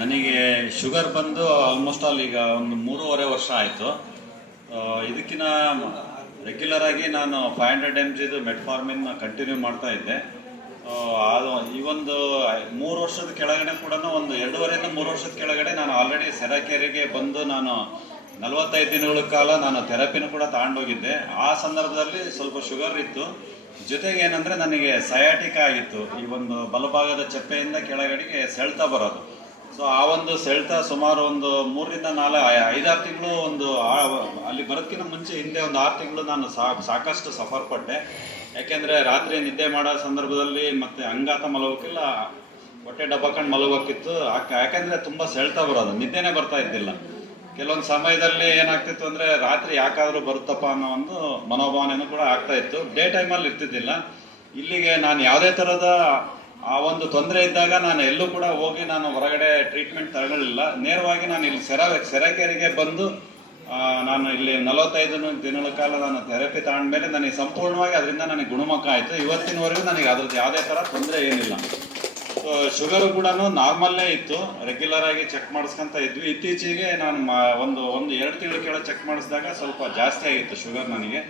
ನನಗೆ ಶುಗರ್ ಬಂದು almost all ಈಗ ಒಂದು 3.5 ವರ್ಷ ಆಯಿತು. ಇದಕ್ಕಿಂತ ರೆಗ್ಯುಲರ್ ಆಗಿ ನಾನು 500 mg ಮೆಟ್ಫಾರ್ಮಿನ್ ಕಂಟಿನ್ಯೂ ಮಾಡ್ತಾ ಇದ್ದೆ. ಅದು ಈ ಒಂದು 3 ವರ್ಷದ ಕೆಳಗಡೆ ಕೂಡ ಒಂದು 2.5 3 ವರ್ಷದ ಕೆಳಗಡೆ ನಾನು ಆಲ್ರೆಡಿ ಸೆರಾಕೆರೆಗೆ ಬಂದು ನಾನು 45 ದಿನಗಳ ಕಾಲ ನಾನು ಥೆರಪಿನೂ ಕೂಡ ತಗೊಂಡೋಗಿದ್ದೆ. ಆ ಸಂದರ್ಭದಲ್ಲಿ ಸ್ವಲ್ಪ ಶುಗರ್ ಇತ್ತು, ಜೊತೆಗೆ ಏನಂದರೆ ನನಗೆ ಸಯಾಟಿಕ ಆಗಿತ್ತು. ಈ ಒಂದು ಬಲಭಾಗದ ಚಪ್ಪೆಯಿಂದ ಕೆಳಗಡೆಗೆ ಸೆಳ್ತಾ ಬರೋದು. ಸೊ ಆ ಒಂದು ಸೆಳ್ತ ಸುಮಾರು ಒಂದು 3-5 ತಿಂಗಳು ಅಲ್ಲಿ ಬರೋದಕ್ಕಿಂತ ಮುಂಚೆ ಹಿಂದೆ ಒಂದು 6 ತಿಂಗಳು ನಾನು ಸಾಕಷ್ಟು ಸಫರ್ ಪಟ್ಟೆ. ಯಾಕೆಂದರೆ ರಾತ್ರಿ ನಿದ್ದೆ ಮಾಡೋ ಸಂದರ್ಭದಲ್ಲಿ ಮತ್ತೆ ಅಂಗಾತ ಮಲಗೋಕ್ಕಿಲ್ಲ, ಹೊಟ್ಟೆ ಡಬ್ಬಕೊಂಡು ಮಲಗೋಕ್ಕಿತ್ತು. ಯಾಕೆಂದರೆ ತುಂಬ ಸೆಳ್ತಾ ಬರೋದು, ನಿದ್ದೆನೇ ಬರ್ತಾ ಇದ್ದಿಲ್ಲ. ಕೆಲವೊಂದು ಸಮಯದಲ್ಲಿ ಏನಾಗ್ತಿತ್ತು ಅಂದರೆ ರಾತ್ರಿ ಯಾಕಾದರೂ ಬರುತ್ತಪ್ಪ ಅನ್ನೋ ಒಂದು ಮನೋಭಾವನೆಯೂ ಕೂಡ ಆಗ್ತಾ ಇತ್ತು. ಡೇ ಟೈಮಲ್ಲಿ ಇರ್ತಿದ್ದಿಲ್ಲ. ಇಲ್ಲಿಗೆ ನಾನು ಯಾವುದೇ ಥರದ ಆ ಒಂದು ತೊಂದರೆ ಇದ್ದಾಗ ನಾನು ಎಲ್ಲೂ ಕೂಡ ಹೋಗಿ ನಾನು ಹೊರಗಡೆ ಟ್ರೀಟ್ಮೆಂಟ್ ತಗೊಳ್ಳಿಲ್ಲ. ನೇರವಾಗಿ ನಾನು ಇಲ್ಲಿ ಸೆರಾಕೆರೆಗೆ ಬಂದು ನಾನು ಇಲ್ಲಿ 45 ದಿನಗಳ ಕಾಲ ನಾನು ಥೆರಪಿ ತಗೊಂಡ್ಮೇಲೆ ನನಗೆ ಸಂಪೂರ್ಣವಾಗಿ ಅದರಿಂದ ನನಗೆ ಗುಣಮುಖ ಆಯಿತು. ಇವತ್ತಿನವರೆಗೂ ನನಗೆ ಅದ್ರದ್ದು ಯಾವುದೇ ಥರ ತೊಂದರೆ ಏನಿಲ್ಲ. ಸೊ ಶುಗರು ಕೂಡ ನಾರ್ಮಲ್ಲೇ ಇತ್ತು, ರೆಗ್ಯುಲರ್ ಆಗಿ ಚೆಕ್ ಮಾಡಿಸ್ಕೊಂತ ಇದ್ವಿ. ಇತ್ತೀಚೆಗೆ ನಾನು ಒಂದು 2 ತಿಂಗಳ ಕೆಳಗೆ ಚೆಕ್ ಮಾಡಿಸಿದಾಗ ಸ್ವಲ್ಪ ಜಾಸ್ತಿ ಆಗಿತ್ತು ಶುಗರ್ ನನಗೆ.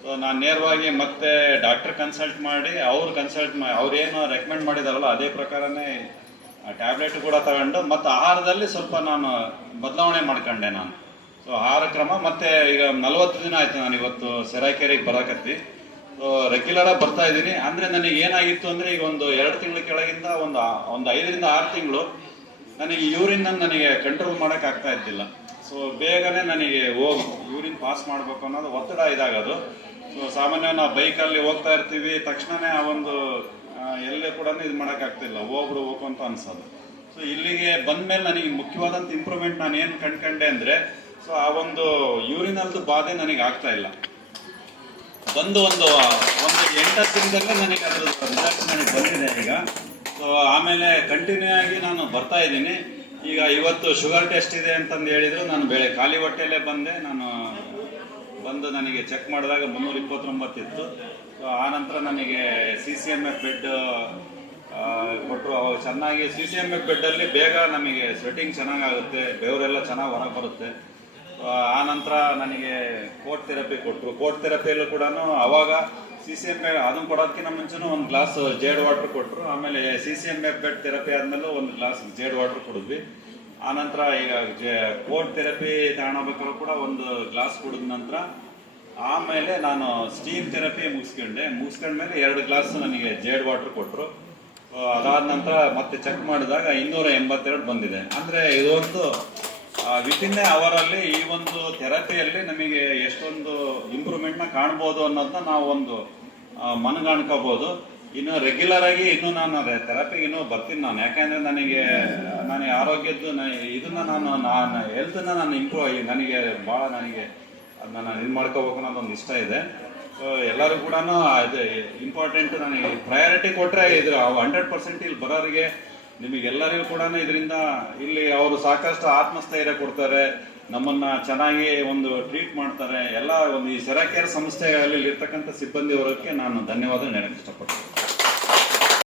ಸೊ ನಾನು ನೇರವಾಗಿ ಮತ್ತೆ ಡಾಕ್ಟರ್ ಕನ್ಸಲ್ಟ್ ಮಾಡಿ ಅವ್ರೇನು ರೆಕಮೆಂಡ್ ಮಾಡಿದಾರಲ್ಲ ಅದೇ ಪ್ರಕಾರನೇ ಟ್ಯಾಬ್ಲೆಟ್ ಕೂಡ ತಗೊಂಡು ಮತ್ತು ಆಹಾರದಲ್ಲಿ ಸ್ವಲ್ಪ ನಾನು ಬದಲಾವಣೆ ಮಾಡ್ಕೊಂಡೆ ನಾನು. ಸೊ ಆಹಾರ ಕ್ರಮ ಮತ್ತೆ ಈಗ 40 ದಿನ ಆಯ್ತು ನಾನು ಇವತ್ತು ಸೆರಾಕೆರೆಗೆ ಬರಕತ್ತಿ. ಸೊ ರೆಗ್ಯುಲರಾಗಿ ಬರ್ತಾ ಇದ್ದೀನಿ. ಅಂದರೆ ನನಗೆ ಏನಾಗಿತ್ತು ಅಂದರೆ ಈಗ ಒಂದು 2 ತಿಂಗಳ ಕೆಳಗಿಂದ ಒಂದು 5-6 ತಿಂಗಳು ನನಗೆ ಯೂರಿನ್ ನನಗೆ ಕಂಟ್ರೋಲ್ ಮಾಡೋಕ್ಕಾಗ್ತಾ ಇದ್ದಿಲ್ಲ. ಸೊ ಬೇಗನೆ ನನಗೆ ಯೂರಿನ್ ಪಾಸ್ ಮಾಡಬೇಕು ಅನ್ನೋದು ಒತ್ತಡ ಇದಾಗೋದು. ಸೊ ಸಾಮಾನ್ಯ ನಾವು ಬೈಕಲ್ಲಿ ಹೋಗ್ತಾ ಇರ್ತೀವಿ, ತಕ್ಷಣವೇ ಆ ಒಂದು ಎಲ್ಲೇ ಕೂಡ ಇದು ಮಾಡೋಕ್ಕಾಗ್ತಿಲ್ಲ, ಹೋಗು ಅಂತ ಅನ್ಸೋದು. ಸೊ ಇಲ್ಲಿಗೆ ಬಂದಮೇಲೆ ನನಗೆ ಮುಖ್ಯವಾದಂಥ ಇಂಪ್ರೂವ್ಮೆಂಟ್ ನಾನು ಏನು ಕಂಡ್ಕೊಂಡೆ ಅಂದರೆ, ಸೊ ಆ ಒಂದು ಯೂರಿನಲ್ದು ಬಾಧೆ ನನಗೆ ಆಗ್ತಾ ಇಲ್ಲ. ಬಂದು ಒಂದು 8 ದಿನದಲ್ಲೇ ನನಗೆ ಅದ್ರ ರಿಸಲ್ಟ್ ನನಗೆ ಬಂದಿದೆ ಈಗ. ಸೊ ಆಮೇಲೆ ಕಂಟಿನ್ಯೂ ಆಗಿ ನಾನು ಬರ್ತಾ ಇದ್ದೀನಿ. ಈಗ ಇವತ್ತು ಶುಗರ್ ಟೆಸ್ಟ್ ಇದೆ ಅಂತಂದು ಹೇಳಿದ್ರು. ನಾನು ಖಾಲಿ ಹೊಟ್ಟೆಯಲ್ಲೇ ಬಂದು ನನಗೆ ಚೆಕ್ ಮಾಡಿದಾಗ 329 ಇತ್ತು. ಸೊ ಆನಂತರ ನನಗೆ CCMF ಬೆಡ್ ಕೊಟ್ಟರು. ಅವಾಗ ಚೆನ್ನಾಗಿ CCMF ಬೆಡ್ಡಲ್ಲಿ ಬೇಗ ನಮಗೆ ಸ್ವೆಟ್ಟಿಂಗ್ ಚೆನ್ನಾಗಾಗುತ್ತೆ, ಬೆವರೆಲ್ಲ ಚೆನ್ನಾಗಿ ಹೊರಗೆ ಬರುತ್ತೆ. ಆನಂತರ ನನಗೆ ಕೋಟ್ ಥೆರಪಿ ಕೊಟ್ಟರು. ಕೋಟ್ ಥೆರಪಿಯಲ್ಲೂ ಕೂಡ ಅವಾಗ CCMF ಅದನ್ನು ಕೊಡೋದಕ್ಕಿಂತ ಮುಂಚೆನೂ ಒಂದು ಗ್ಲಾಸ್ ಜೇಡ್ ವಾಟ್ರ್ ಕೊಟ್ಟರು. ಆಮೇಲೆ CCMF ಬೆಡ್ ಥೆರಪಿ ಆದಮೇಲೆ ಒಂದು ಗ್ಲಾಸ್ ಜೇಡ್ ವಾಟ್ರ್ ಕೊಡಿದ್ವಿ. ಆನಂತರ ಈಗ ಕೋಟ್ ಥೆರಪಿ ತಗೊಳ್ಬೇಕಾದ್ರೂ ಕೂಡ ಒಂದು ಗ್ಲಾಸ್ ಕುಡಿದ ನಂತರ ಆಮೇಲೆ ನಾನು ಸ್ಟೀಮ್ ಥೆರಪಿ ಮುಗಿಸ್ಕೊಂಡ್ಮೇಲೆ 2 ಗ್ಲಾಸ್ ನನಗೆ ಜೇಡ್ ವಾಟ್ರ್ ಕೊಟ್ಟರು. ಅದಾದ ನಂತರ ಮತ್ತೆ ಚೆಕ್ ಮಾಡಿದಾಗ 282 ಬಂದಿದೆ. ಅಂದರೆ ಇದೊಂದು ವಿತಿನ್ ಎ ಅವರಲ್ಲಿ ಈ ಒಂದು ಥೆರಪಿಯಲ್ಲಿ ನಮಗೆ ಎಷ್ಟೊಂದು ಇಂಪ್ರೂವ್ಮೆಂಟ್ನ ಕಾಣ್ಬೋದು ಅನ್ನೋದನ್ನ ನಾವು ಒಂದು ಮನಗಾಣ್ಕೋಬೋದು. ಇನ್ನು ರೆಗ್ಯುಲರ್ ಆಗಿ ಇನ್ನೂ ನಾನು ಥೆರಪಿಗೆ ಇನ್ನೂ ಬರ್ತೀನಿ ನಾನು. ಯಾಕೆಂದರೆ ನನಗೆ ಆರೋಗ್ಯದ್ದು ಇದನ್ನು ನಾನು ಹೆಲ್ತನ್ನ ನಾನು ನನಗೆ ಭಾಳ ಅದನ್ನ ನಾನು ಇದು ಮಾಡ್ಕೋಬೇಕು ಅನ್ನೋದೊಂದು ಇಷ್ಟ ಇದೆ. ಸೊ ಎಲ್ಲರೂ ಕೂಡ ಇದು ಇಂಪಾರ್ಟೆಂಟ್. ನನಗೆ ಪ್ರಯಾರಿಟಿ ಕೊಟ್ಟರೆ ಇದ್ರ 100% ಇಲ್ಲಿ ಬರೋರಿಗೆ ನಿಮಗೆಲ್ಲರಿಗೂ ಕೂಡ ಇದರಿಂದ ಇಲ್ಲಿ ಅವರು ಸಾಕಷ್ಟು ಆತ್ಮಸ್ಥೈರ್ಯ ಕೊಡ್ತಾರೆ, ನಮ್ಮನ್ನು ಚೆನ್ನಾಗಿ ಒಂದು ಟ್ರೀಟ್ ಮಾಡ್ತಾರೆ. ಎಲ್ಲ ಒಂದು ಈ ಸೆರಾಕೆರೆ ಸಂಸ್ಥೆಯಲ್ಲಿ ಇರ್ತಕ್ಕಂಥ ಸಿಬ್ಬಂದಿ ವರ್ಗಕ್ಕೆ ನಾನು ಧನ್ಯವಾದ ಹೇಳಕ್ಕೆ ಇಷ್ಟಪಡ್ತೀನಿ.